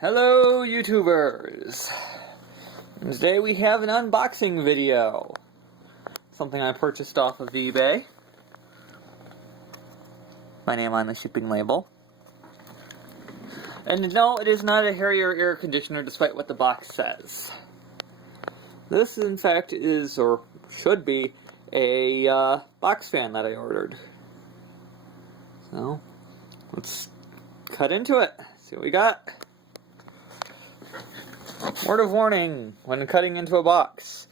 Hello YouTubers! Today we have an unboxing video. Something I purchased off of eBay. My name on the shipping label. And no, it is not a Harrier air conditioner despite what the box says. This in fact is, or should be, a box fan that I ordered. So, let's cut into it. See what we got. Word of warning when cutting into a box.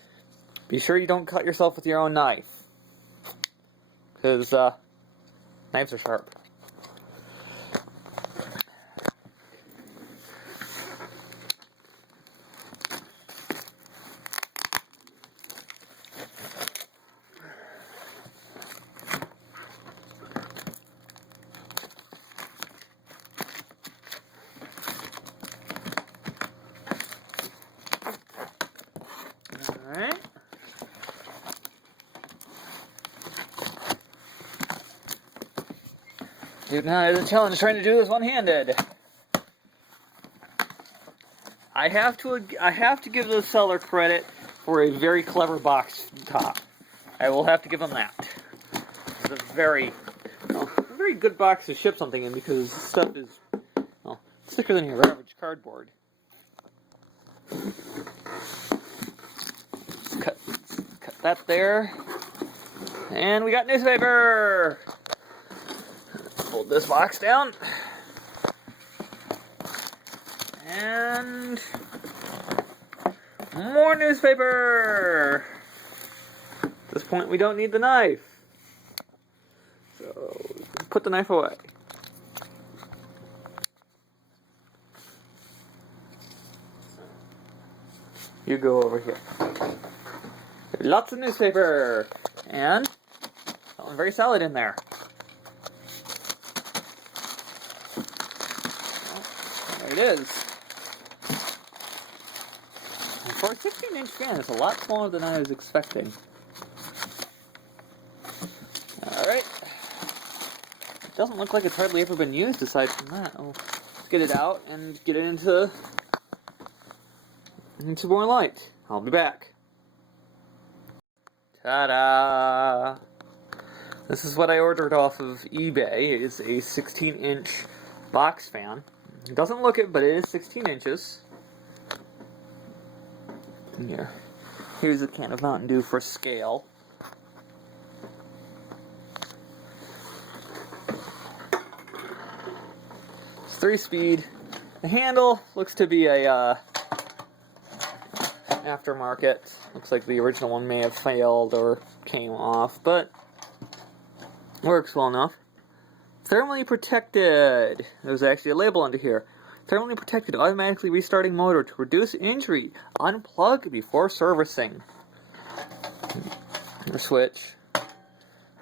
Be sure you don't cut yourself with your own knife. Because knives are sharp. Alright. Dude, now there's a challenge trying to do this one-handed. I have to give the seller credit for a very clever box top. I will have to give him that. It's a very good box to ship something in because this stuff is, well, thicker than your average cardboard. Cut that there. And we got newspaper! Hold this box down. And more newspaper! At this point we don't need the knife. So put the knife away. You go over here. Lots of newspaper! And something very solid in there. There it is. And for a 16-inch fan, it's a lot smaller than I was expecting. Alright. It doesn't look like it's hardly ever been used aside from that. Let's get it out and get it into more light. I'll be back. Ta-da! This is what I ordered off of eBay. It is a 16-inch box fan. It doesn't look it, but it is 16 inches. Here. Here's a can of Mountain Dew for scale. It's 3-speed. The handle looks to be a aftermarket. Looks like the original one may have failed or came off, but works well enough. Thermally protected. There's actually a label under here. Thermally protected, automatically restarting motor to reduce injury. Unplug before servicing. The switch.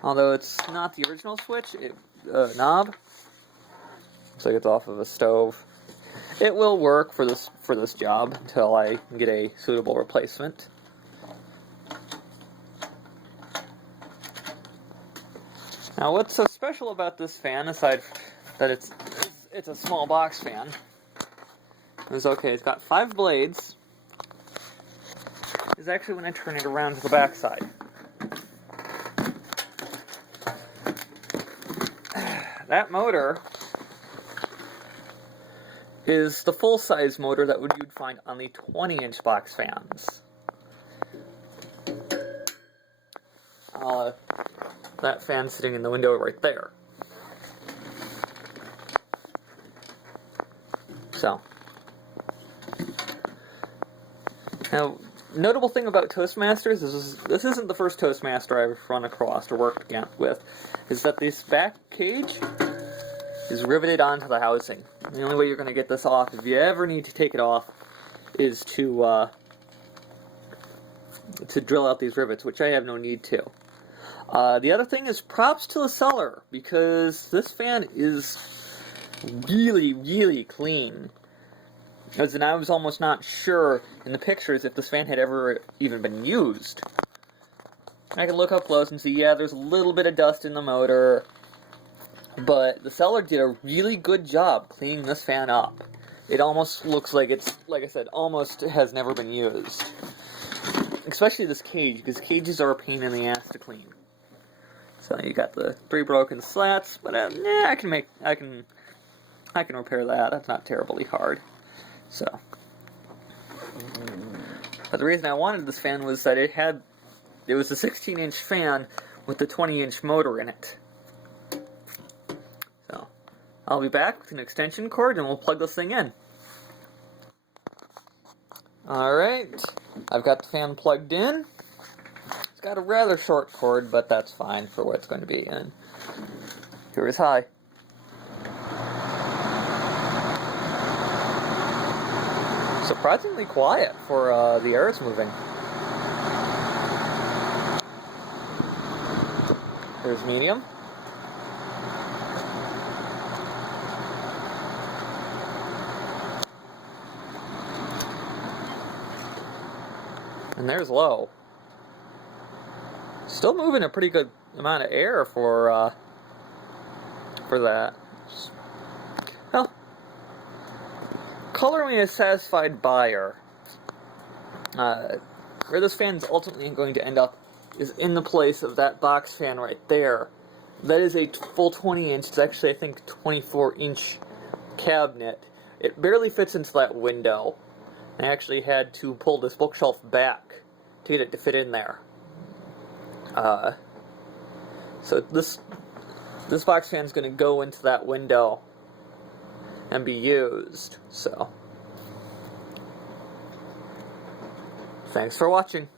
Although it's not the original switch, knob. Looks like it's off of a stove. It will work for this job until I get a suitable replacement. Now, what's so special about this fan, aside that it's a small box fan, is it's got 5 blades. Is actually when I turn it around to the back side. That motor is the full-size motor that you'd find on the 20-inch box fans. That fan sitting in the window right there. So, now, notable thing about Toastmasters is this isn't the first Toastmaster I've run across or worked with, is that this back cage is riveted onto the housing. The only way you're going to get this off, if you ever need to take it off, is to drill out these rivets, which I have no need to. The other thing is props to the seller, because this fan is really, really clean. As in, I was almost not sure in the pictures if this fan had ever even been used. I can look up close and see, yeah, there's a little bit of dust in the motor, but the seller did a really good job cleaning this fan up. it almost looks like it's, like I said, almost has never been used. Especially this cage, because cages are a pain in the ass to clean. So you got the 3 broken slats, but I can repair that. That's not terribly hard. So, but the reason I wanted this fan was that it was a 16-inch fan with the 20-inch motor in it. So, I'll be back with an extension cord and we'll plug this thing in. Alright, I've got the fan plugged in. It's got a rather short cord, but that's fine for what it's going to be. And here is high. Surprisingly quiet for the air it's moving. There's medium. And there's low. Still moving a pretty good amount of air for that. Well, color me a satisfied buyer. Where this fan is ultimately going to end up is in the place of that box fan right there. That is a full 20-inch, it's actually I think 24-inch cabinet. It barely fits into that window. I actually had to pull this bookshelf back to get it to fit in there. So this box fan is going to go into that window and be used. So, thanks for watching.